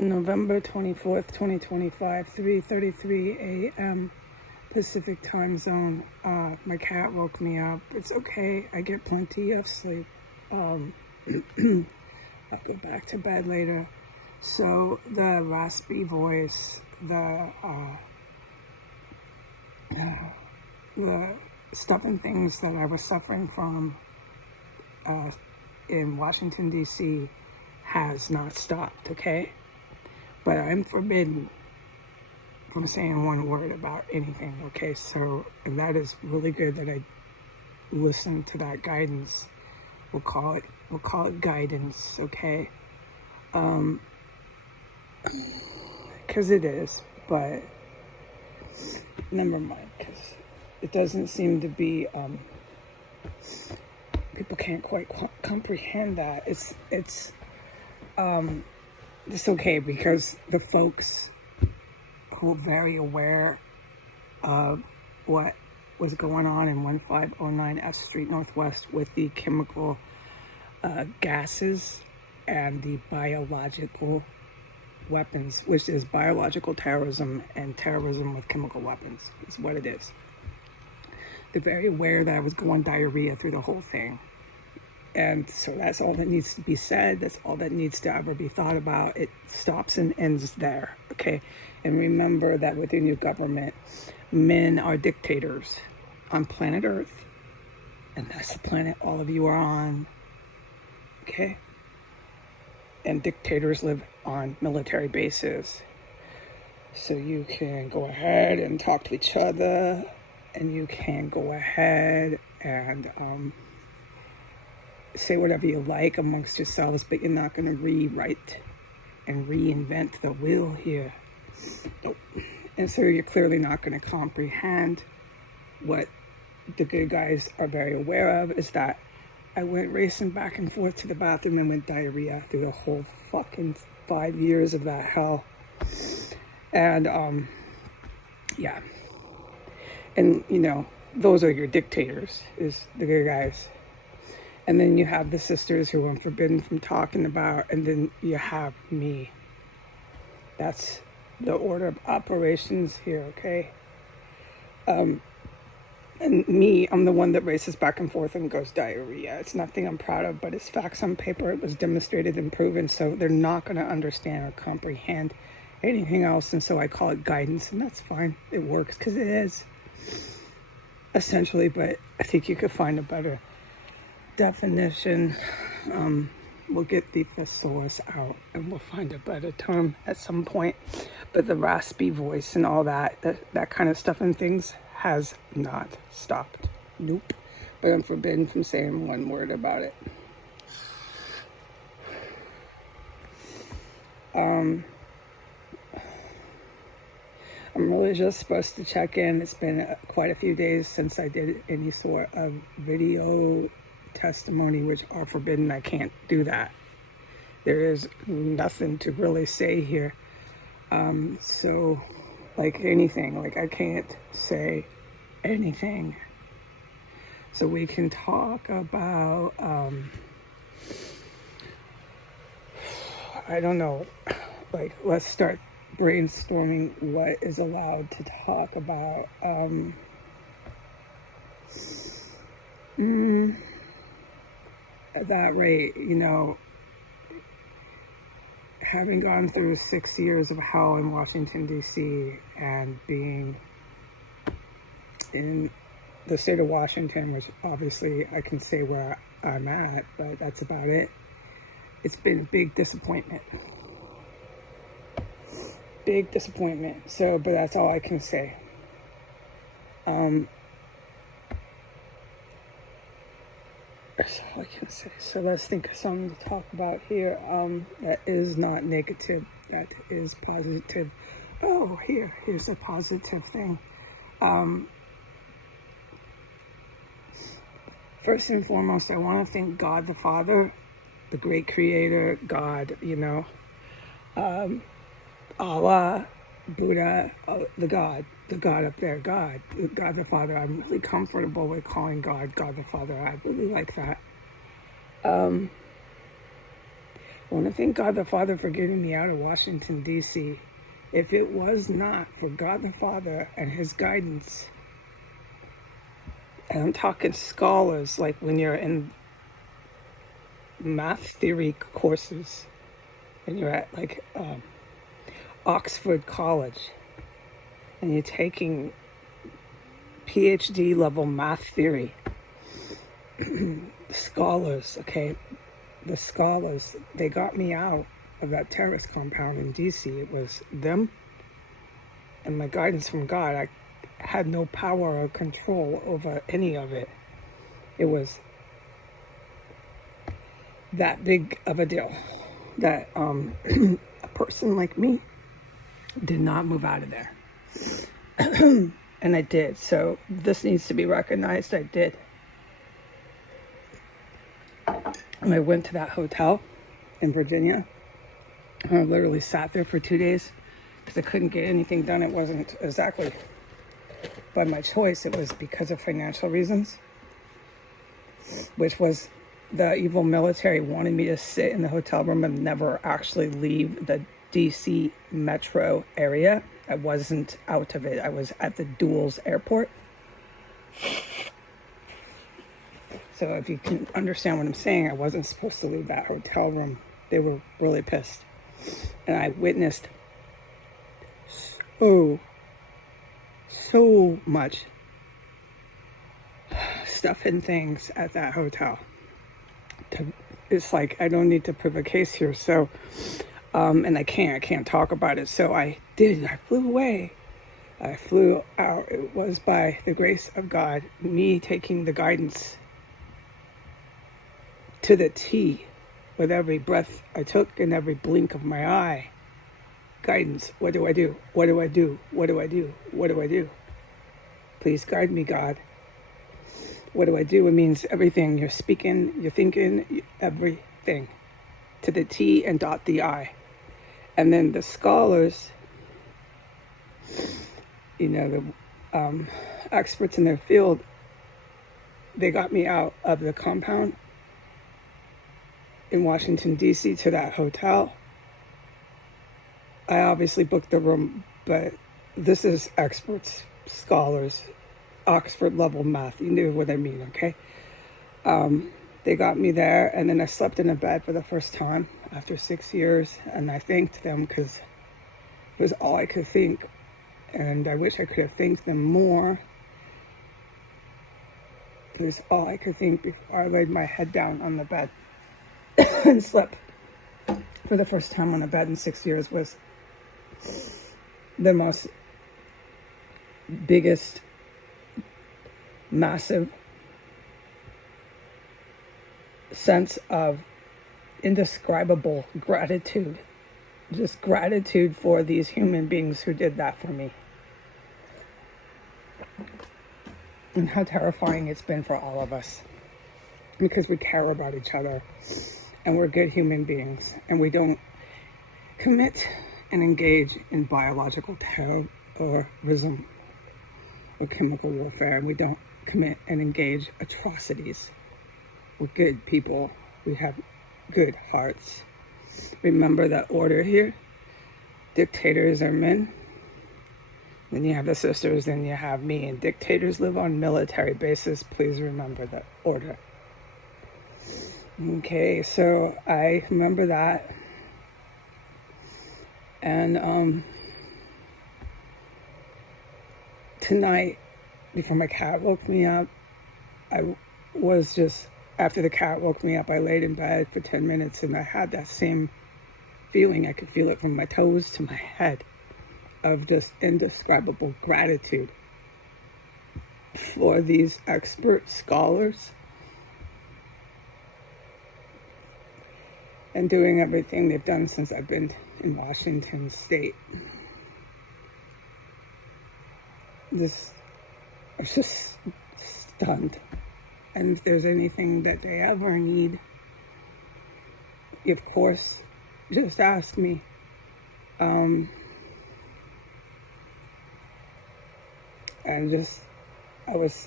November 24th, 2025, 3:33 a.m. Pacific time zone. My cat woke me up. It's okay. I get plenty of sleep. I'll go back to bed later. So the raspy voice, the stuff and things that I was suffering from in Washington, D.C. has not stopped, okay? But I'm forbidden from saying one word about anything, okay? So, and that is really good that I listened to that guidance. We'll call it guidance, okay? Because it is, but never mind, because it doesn't seem to be, people can't quite comprehend that. It's okay, because the folks who are very aware of what was going on in 1509 F Street Northwest with the chemical gases and the biological weapons, which is biological terrorism and terrorism with chemical weapons, is what it is. They're very aware that I was going diarrhea through the whole thing. And so that's all that needs to be said. That's all that needs to ever be thought about. It stops and ends there, okay? And remember that within your government, men are dictators on planet Earth. And that's the planet all of you are on, okay? And dictators live on military bases. So you can go ahead and talk to each other, and you can go ahead and say whatever you like amongst yourselves, but you're not going to rewrite and reinvent the wheel here. Nope. And so you're clearly not going to comprehend what the good guys are very aware of, is that I went racing back and forth to the bathroom and went diarrhea through the whole fucking 5 years of that hell. And yeah. And you know, those are your dictators, is the good guys. And then you have the sisters who I'm forbidden from talking about, and then you have me. That's the order of operations here, okay? And me, I'm the one that races back and forth and goes diarrhea. It's nothing I'm proud of, but it's facts on paper. It was demonstrated and proven, so they're not going to understand or comprehend anything else, and so I call it guidance, and that's fine. It works, because it is, essentially, but I think you could find a better definition. We'll get the thesaurus out and we'll find a better term at some point. But the raspy voice and all that kind of stuff and things has not stopped. Nope. But I'm forbidden from saying one word about it. I'm really just supposed to check in. It's been quite a few days since I did any sort of video testimony, which are forbidden. I can't do that. There is nothing to really say here. So like anything, like I can't say anything. So we can talk about, I don't know, like let's start brainstorming what is allowed to talk about. At that rate, you know, having gone through 6 years of hell in Washington, D.C., and being in the state of Washington, which obviously I can say where I'm at, but that's about it. It's been a big disappointment. Big disappointment. So, but that's all I can say. That's all I can say. So let's think of something to talk about here. That is not negative. That is positive. Oh, here's a positive thing. First and foremost, I want to thank God the Father, the great creator, God, you know, Allah, Buddha, the God up there, God the Father. I'm really comfortable with calling God the Father. I really like that. I want to thank God the Father for getting me out of Washington, D.C. If it was not for God the Father and his guidance, and I'm talking scholars, like when you're in math theory courses and you're at like Oxford College and you're taking PhD level math theory, scholars, okay, the scholars, they got me out of that terrorist compound in DC. It was them and my guidance from God. I had no power or control over any of it. It was that big of a deal that a person like me did not move out of there. And I did. So this needs to be recognized. I did. And I went to that hotel in Virginia. I literally sat there for 2 days because I couldn't get anything done. It wasn't exactly by my choice. It was because of financial reasons, which was the evil military wanted me to sit in the hotel room and never actually leave the DC metro area. I wasn't out of it. I was at the Dulles airport. So if you can understand what I'm saying, I wasn't supposed to leave that hotel room. They were really pissed. And I witnessed so much stuff and things at that hotel. It's like, I don't need to prove a case here. So, and I can't talk about it. So I flew away. I flew out. It was by the grace of God, me taking the guidance to the T with every breath I took and every blink of my eye. Guidance. What do I do? What do I do? What do I do? What do I do? Please guide me, God. What do I do? It means everything. You're speaking, you're thinking, everything. To the T and dot the I. And then the scholars, the experts in their field, they got me out of the compound in Washington, D.C. to that hotel. I obviously booked the room, but this is experts, scholars, Oxford level math. You knew what I mean, okay? They got me there, and then I slept in a bed for the first time after 6 years, and I thanked them because it was all I could think, and I wish I could have thanked them more. It was all I could think before I laid my head down on the bed and slept for the first time on a bed in 6 years. Was the most biggest, massive sense of indescribable gratitude. Just gratitude for these human beings who did that for me. And how terrifying it's been for all of us. Because we care about each other. And we're good human beings. And we don't commit and engage in biological terrorism or chemical warfare. And we don't commit and engage atrocities. We're good people. We have good hearts. Remember that order here. Dictators are men. Then you have the sisters, then you have me. And dictators live on military bases. Please remember that order. Okay, so I remember that. And tonight, before my cat woke me up, after the cat woke me up, I laid in bed for 10 minutes and I had that same feeling. I could feel it from my toes to my head of just indescribable gratitude for these expert scholars and doing everything they've done since I've been in Washington State. I was just stunned. And if there's anything that they ever need, of course, just ask me. I was,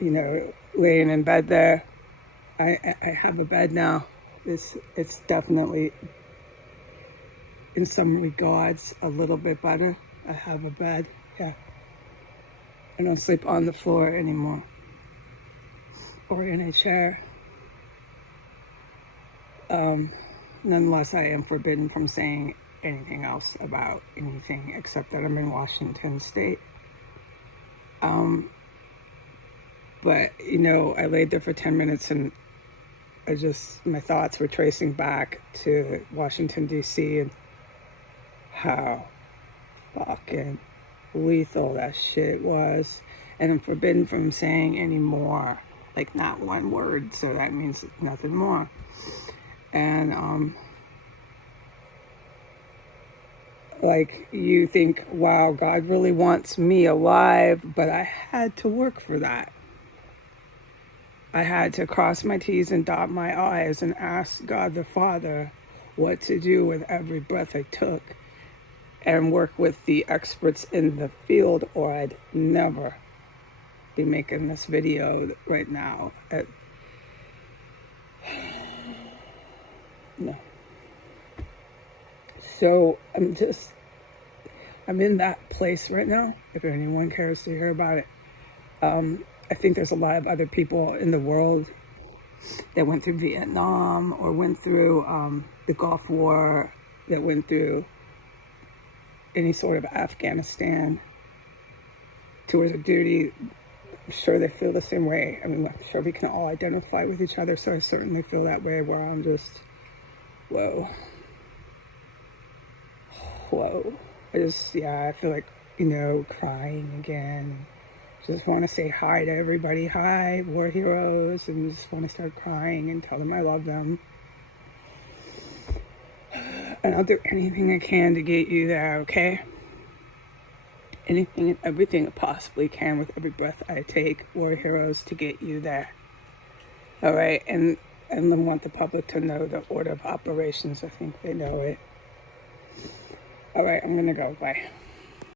laying in bed there. I have a bed now. It's definitely in some regards, a little bit better. I have a bed. Yeah. I don't sleep on the floor anymore or in a chair. Nonetheless, I am forbidden from saying anything else about anything except that I'm in Washington State. But, you know, I laid there for 10 minutes and my thoughts were tracing back to Washington, D.C. and how fucking lethal that shit was. And I'm forbidden from saying any more, like not one word, so that means nothing more. And, like, you think, wow, God really wants me alive, but I had to work for that. I had to cross my T's and dot my I's and ask God the Father what to do with every breath I took and work with the experts in the field, or I'd never be making this video right now. No. So I'm in that place right now, if anyone cares to hear about it. I think there's a lot of other people in the world that went through Vietnam or went through the Gulf War, that went through any sort of Afghanistan tours of duty. I'm sure they feel the same way. I mean, I'm sure we can all identify with each other, so I certainly feel that way, where I'm just, whoa. I feel like, you know, crying again. Just want to say hi to everybody. Hi, war heroes. And just want to start crying and tell them I love them. And I'll do anything I can to get you there, okay? Anything and everything I possibly can with every breath I take, war heroes, to get you there. All right, and I want the public to know the order of operations. I think they know it. All right, I'm going to go. Bye.